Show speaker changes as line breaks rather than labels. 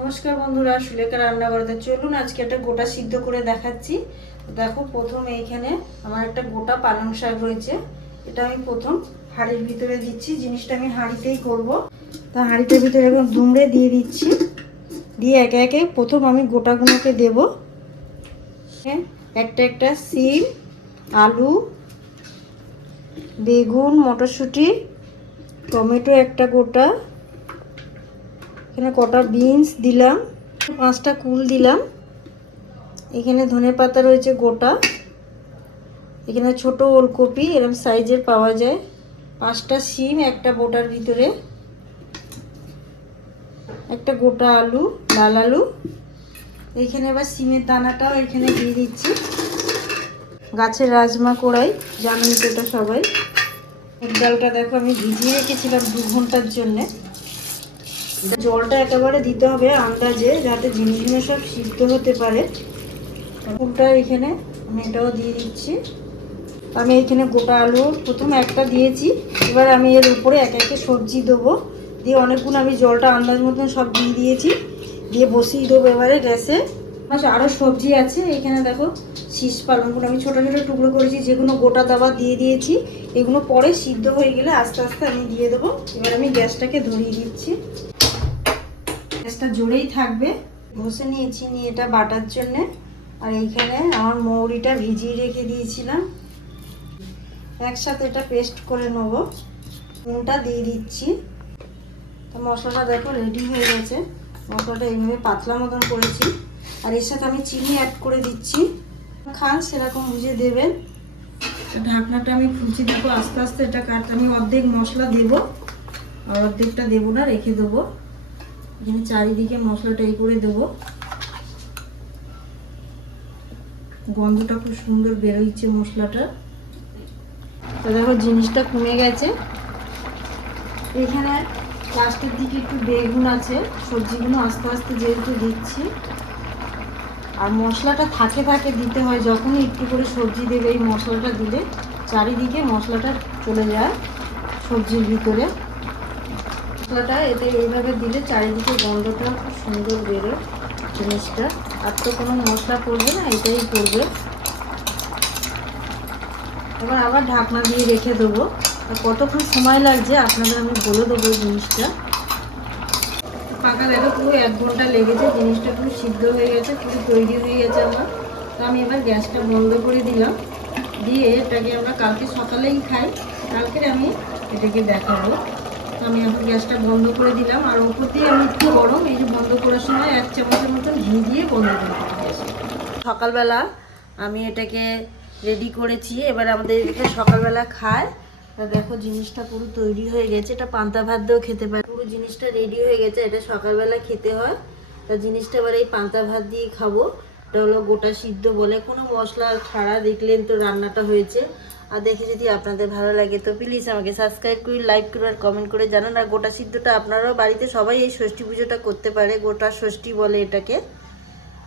নমস্কার বন্ধুরা, সুলেখা রান্নাঘরেতে চলুন, আজকে একটা গোটা সিদ্ধ করে দেখাচ্ছি। দেখো, প্রথম এইখানে আমার একটা গোটা পালং শাক রয়েছে। এটা আমি প্রথম হাঁড়ির ভিতরে দিচ্ছি, জিনিসটা আমি হাঁড়িতেই করব। তা হাঁড়িটার ভিতরে এখন দুমড়ে দিয়ে দিচ্ছি। দিয়ে একে একে প্রথম আমি গোটাগুলোকে দেব। হ্যাঁ একটা একটা সিম, আলু, বেগুন, মটরশুঁটি, টমেটো একটা গোটা এখানে কটা বিনস দিলাম, পাঁচটা কুল দিলাম। এখানে ধনে পাতা রয়েছে গোটা। এখানে ছোট ওলকপি এরকম সাইজের পাওয়া যায়। পাঁচটা সিম একটা বোটার ভিতরে। একটা গোটা আলু, লাল আলু। এইখানে আবার সিমের দানাটাও এখানে দিয়ে দিচ্ছি। গাছের রাজমা কোড়াই, জানেন তো সবাই। ডালটা দেখো আমি ভিজিয়ে রেখেছিলাম দু ঘণ্টার জন্যে। জলটা একেবারে দিতে হবে আন্দাজে যাতে জিনিসগুলো সব সিদ্ধ হতে পারে। ফুলটা এখানে আমি এটাও দিয়ে দিচ্ছি। আমি এখানে গোটা আলু প্রথম একটা দিয়েছি, এবার আমি এর উপরে এক একে সবজি দেবো। দিয়ে অনেকগুলো আমি জলটা আন্দাজ মতন সব দিয়ে দিয়েছি। দিয়ে বসিয়ে দেবো এবারে গ্যাসে। আরও সবজি আছে, এখানে দেখো শীষ পালনগুলো। আমি ছোটো ছোটো টুকরো করেছি, যেগুলো গোটা দাবা দিয়ে দিয়েছি, এগুলো পরে সিদ্ধ হয়ে গেলে আস্তে আস্তে আমি দিয়ে দেবো। এবার আমি গ্যাসটাকে ধরিয়ে দিচ্ছি। গ্যাসটা জোরেই থাকবে। ঘষে নিয়েছি নিয়ে এটা বাটার জন্যে। আর এইখানে আমার মৌরিটা ভিজিয়ে রেখে দিয়েছিলাম। একসাথে এটা পেস্ট করে নেব। নুনটা দিয়ে দিচ্ছি। তো মশলাটা দেখো রেডি হয়ে গেছে। মশলাটা এইভাবে পাতলা মতন করেছি। আর এর সাথে আমি চিনি অ্যাড করে দিচ্ছি। খান, সেরকম বুঝে দেবেন। ঢাকনাটা আমি খুলছি। দেখো আস্তে আস্তে এটা কাট আমি অর্ধেক মশলা দেবো। আর অর্ধেকটা দেবো না, রেখে দেবো। এখানে চারিদিকে মশলাটা এই করে দেবো। গন্ধটা খুব সুন্দর বেরোচ্ছে মশলাটা। তো দেখো জিনিসটা কমে গেছে। এখানে লাস্টের দিকে একটু বেগুন আছে, সবজিগুলো আস্তে আস্তে যেহেতু দিচ্ছি। আর মশলাটা থাকে থাকে দিতে হয়, যখনই একটু করে সবজি দেবে এই মশলাটা দিলে চারিদিকে মশলাটা চলে যায় সবজির ভিতরে। মশলাটা এতে এইভাবে দিলে চারিদিকে গন্ধটা খুব সুন্দর বেরোয় জিনিসটা। আর তো কোনো মশলা পড়বে না, এটাই পড়বে। এবার আবার ঢাকনা দিয়ে রেখে দেবো। আর কতক্ষণ সময় লাগছে আপনাদের আমি বলে দেবো জিনিসটা। পাকা দেখো পুরো এক ঘণ্টা লেগেছে, জিনিসটা পুরো সিদ্ধ হয়ে গেছে, পুরো তৈরি হয়ে গেছে আমার। তো আমি এবার গ্যাসটা বন্ধ করে দিলাম। দিয়ে এটাকে আমরা কালকে সকালেই খাই, কালকের আমি এটাকে দেখাবো। আমি এখন গ্যাসটা বন্ধ করে দিলাম। আর ওপর দিয়ে আমি একটু গরম, এই যে বন্ধ করার সময় এক চামচের মতন ঘি দিয়ে বন্ধ করে সকালবেলা আমি এটাকে রেডি করেছি। এবার আমাদের এটা সকালবেলা খায়। দেখো জিনিসটা পুরো তৈরি হয়ে গেছে। এটা পান্তা ভাত দিয়েও খেতে পারে। পুরো জিনিসটা রেডি হয়ে গেছে। এটা সকালবেলা খেতে হয়। তা জিনিসটা এবার এই পান্তা ভাত দিয়ে খাব। এটা হলো গোটা সিদ্ধ বলে। কোনো মশলা ছাড়া দেখলেন তো রান্নাটা হয়েছে। আর দেখে যদি আপনাদের ভালো লাগে, তো প্লিজ আমাকে সাবস্ক্রাইব করে লাইক করে আর কমেন্ট করে জানান। আর গোটা সিদ্ধটা আপনারাও বাড়িতে সবাই এই ষষ্ঠী পুজোটা করতে পারে, গোটা ষষ্ঠী বলে এটাকে।